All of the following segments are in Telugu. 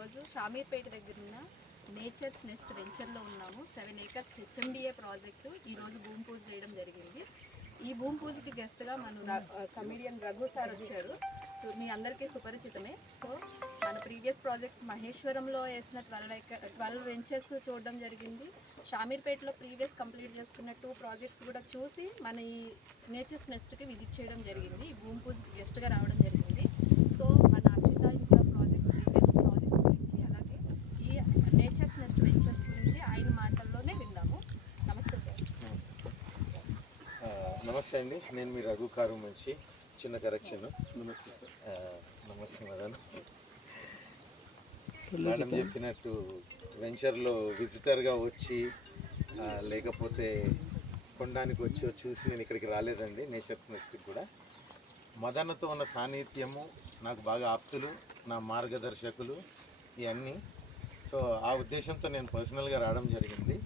ఈరోజు షామీర్పేట దగ్గర ఉన్న నేచర్స్ నెస్ట్ వెంచర్లో ఉన్నాము. 7 acres హెచ్ఎండిఏ ప్రాజెక్టు ఈరోజు భూమి పూజ చేయడం జరిగింది. ఈ భూమి పూజకి గెస్ట్గా మన కమిడియన్ రఘు సార్ వచ్చారు. సో మీ అందరికీ సుపరిచితమే. సో మన ప్రీవియస్ ప్రాజెక్ట్స్ మహేశ్వరంలో వేసిన 12 వెంచర్స్ చూడడం జరిగింది. షామీర్పేటలో ప్రీవియస్ కంప్లీట్ చేసుకున్న 2 ప్రాజెక్ట్స్ కూడా చూసి మన ఈ నేచర్స్ నెస్ట్కి విజిట్ చేయడం జరిగింది. ఈ భూమి పూజకి గెస్ట్గా రావడం జరిగింది. సో మన అక్షిత ఇంకా ప్రీవియస్ ప్రాజెక్ట్స్ గురించి అలాగే ఈ నేచర్స్ నెస్ట్ వెంచర్స్ గురించి ఆయన మాటల్లోనే విందాము. నమస్తే సార్. నమస్తే అండి, నేను మీ రఘు కారు మంచి. చిన్న కరెక్షన్. నమస్తే మేడం. మేడం చెప్పినట్టు వెంచర్లో విజిటర్గా వచ్చి లేకపోతే కొనడానికి వచ్చి చూసి నేను ఇక్కడికి రాలేదండి. నేచర్స్ నెస్ట్కి కూడా మదనతో ఉన్న సాన్నిధ్యము, నాకు బాగా ఆప్తులు, నా మార్గదర్శకులు ఇవన్నీ. సో ఆ ఉద్దేశంతో నేను పర్సనల్గా రావడం జరిగింది.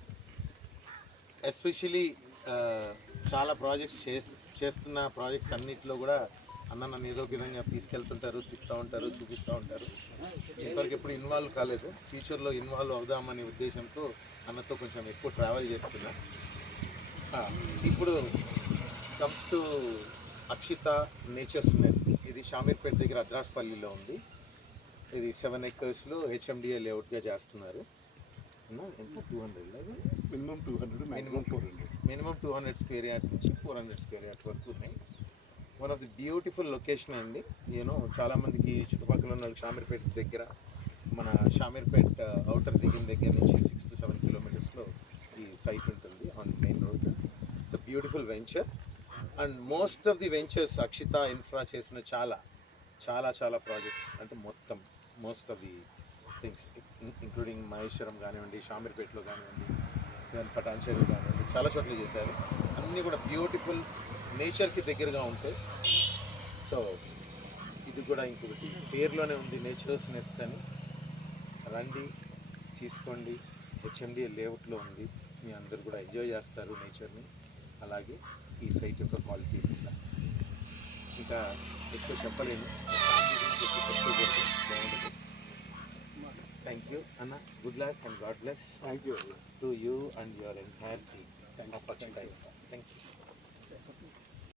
ఎస్పెషలీ చాలా ప్రాజెక్ట్స్ చేస్తున్న ప్రాజెక్ట్స్ అన్నింటిలో కూడా అన్న నన్ను ఏదో విధంగా తీసుకెళ్తుంటారు, తిప్పుతూ ఉంటారు, చూపిస్తూ ఉంటారు. ఇంతవరకు ఎప్పుడు ఇన్వాల్వ్ కాలేదు. ఫ్యూచర్లో ఇన్వాల్వ్ అవుదామనే ఉద్దేశంతో అన్నతో కొంచెం ఎక్కువ ట్రావెల్ చేస్తున్నా. ఇప్పుడు comes to Akshita nature's nest. ఇది షామీర్పేట దగ్గర అద్రాస్పల్లిలో ఉంది. ఇది 7 acres హెచ్ఎండిఏ లేఅవుట్గా చేస్తున్నారు. మినిమం 200 స్క్వేర్ యార్డ్స్ నుంచి 400 స్క్వేర్ యార్డ్స్ వరకు ఉన్నాయి. One of the beautiful location అండి. చాలామందికి చుట్టుపక్కల ఉన్న షామీర్పేట దగ్గర, మన షామీర్పేట అవుటర్ దిగిన దగ్గర నుంచి 6 to 7 kilometers ఈ సైట్ ఉంటుంది on main road. It's a beautiful venture. And most of the ventures Akshita infra చేసిన చాలా చాలా చాలా ప్రాజెక్ట్స్, అంటే మొత్తం most of the things including Maheshwaram కానివ్వండి, షామీర్పేటలో కానివ్వండి, పటాన్చెరు కానివ్వండి, చాలా చోట్ల చేశారు. అన్నీ కూడా బ్యూటిఫుల్, నేచర్కి దగ్గరగా ఉంటాయి. సో ఇది కూడా ఇంకొకటి పేరులోనే ఉంది, నేచర్స్ నెస్ట్ అని. రండి, తీసుకోండి. హెచ్ఎండిఏ లేఅవుట్లో ఉంది. మీ అందరు కూడా ఎంజాయ్ చేస్తారు నేచర్ని, అలాగే ఈ సైట్ యొక్క క్వాలిటీ కూడా. ఇంకా ఎక్కువ చెప్పలేను, ఫ్యామిలీ గురించి ఎక్కువ చెప్పకూడదు, బాగుంటుంది. థ్యాంక్ యూ అన్న. Good luck and god bless. Thank you to you and your entire team of Akshita. Thank you.